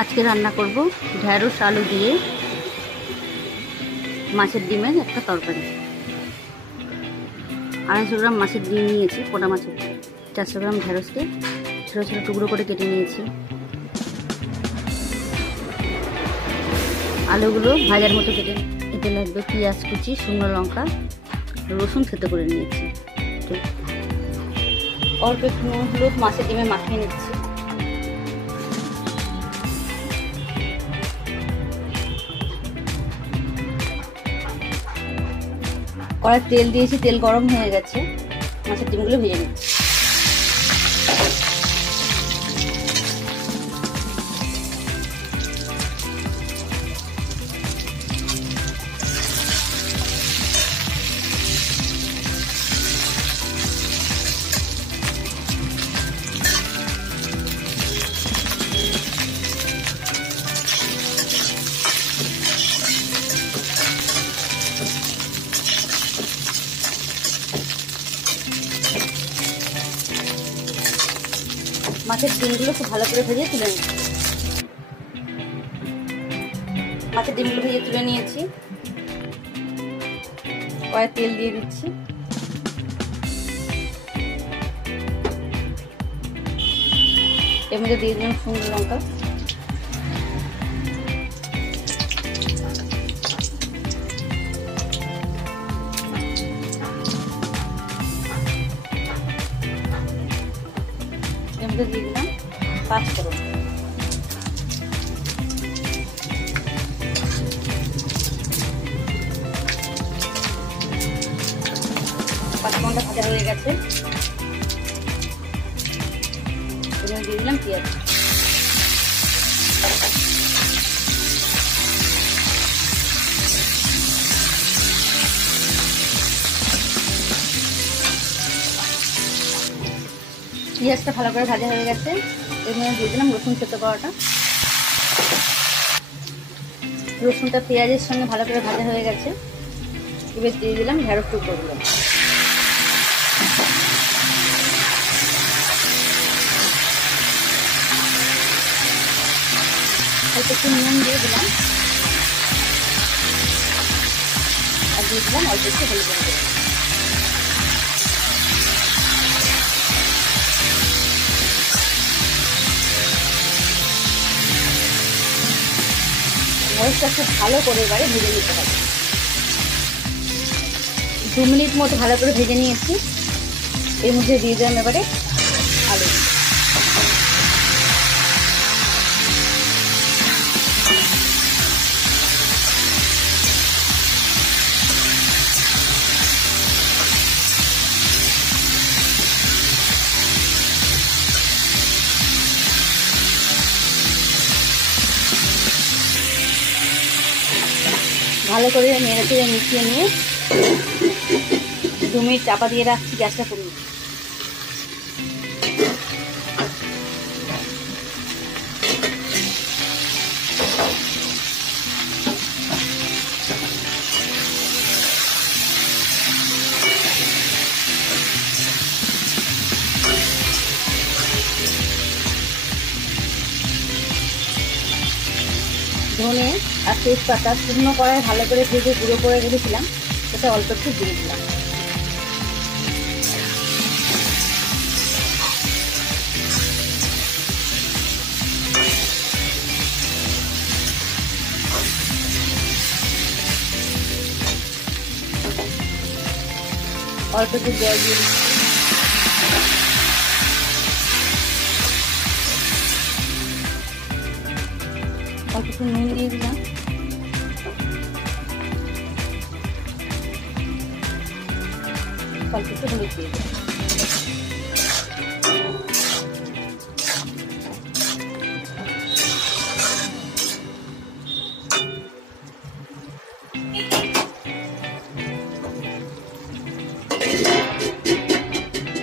আজকে রান্না করব ঢেঁড়স আলু দিয়ে মাছের ডিমের একটা তরকারি। 250 গ্রাম মাছের ডিম নিয়েছি, পোড়া মাছের। 400 গ্রাম ঢেঁড়সকে ছোটো ছোটো টুকরো করে কেটে নিয়েছি। আলুগুলো ভাজার মতো কেটে এতে লাগবে পেঁয়াজ কুচি, শুকনো লঙ্কা, রসুন থেতো করে নিয়েছি। অল্প একটু নুন হলুদ মাছের ডিমে মাখিয়ে নিচ্ছি। কড়াই তেল দিয়েছি, তেল গরম হয়ে গেছে, মাছের ডিমগুলো ভেজে নিচ্ছি। মাছের ডিমগুলো খুব ভালো করে ভেজে তুলে নিচ্ছি। মাছের ডিমগুলো ভেজে তুলে নিয়েছি। কড়াই তেল দিয়ে দিচ্ছি। এর মধ্যে দিয়ে দিলাম শুকনো লঙ্কা, এর মধ্যে দিয়ে দিলাম 5 ফোড়ন। পাঁচফোড়নটা ভাজা হয়ে গেছে, এবার দিয়ে দিলাম পেঁয়াজ। পেঁয়াজটা ভালো করে ভাজা হয়ে গেছে, এর মধ্যে দিয়ে দিলাম রসুন থেতো করাটা। রসুনটা পেঁয়াজের সঙ্গে ভালো করে ভাজা হয়ে গেছে, এবার দিয়ে দিলাম ঢেঁড়স টুকরোগুলো। অল্প একটু নুন দিয়ে দিলাম, আর দিয়ে দিলাম অল্প একটু হলুদ গুঁড়ো। ঢেঁড়সটা খুব ভালো করে এবারে ভেজে নিতে হবে। 2 মিনিট মতো ভালো করে ভেজে নিয়েছি। এর মধ্যে দিয়ে দিলাম এবারে আলু। ভালো করে নেড়ে চেড়ে মিশিয়ে নিয়ে 2 মিনিট চাপা দিয়ে রাখছি, গ্যাসটা কমিয়ে। ধনে আর তেজপাতা শুকনো কড়াই ভালো করে ভেজে গুঁড়ো করে রেখেছিলাম, সেটা অল্প একটু দিয়ে দিলাম। অল্প একটু জল দিয়ে দিচ্ছি। অল্প একটু নুন দিয়ে দিলাম। অল্প একটু হলুদ দিয়ে দিলাম।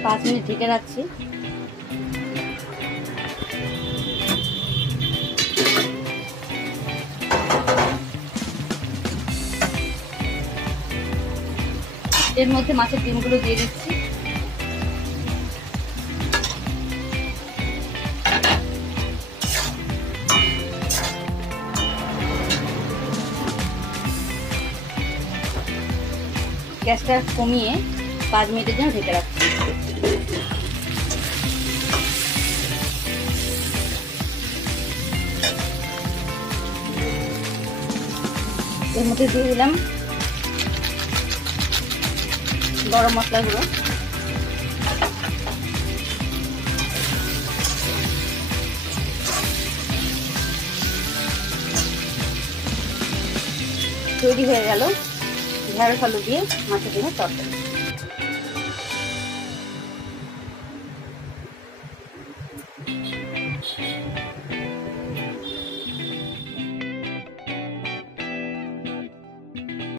পাঁচ মিনিট ঢেকে রাখছি। এর মধ্যে মাছের ডিমগুলো দিয়ে দিচ্ছি। গ্যাসটা কমিয়ে 5 মিনিটের জন্য ঢেকে রাখছি। এর মধ্যে দিয়ে দিলাম গরম মশলা গুঁড়ো, তৈরি হয়ে গেল ঢেঁড়স আলু দিয়ে মাছের ডিমের তরকারি।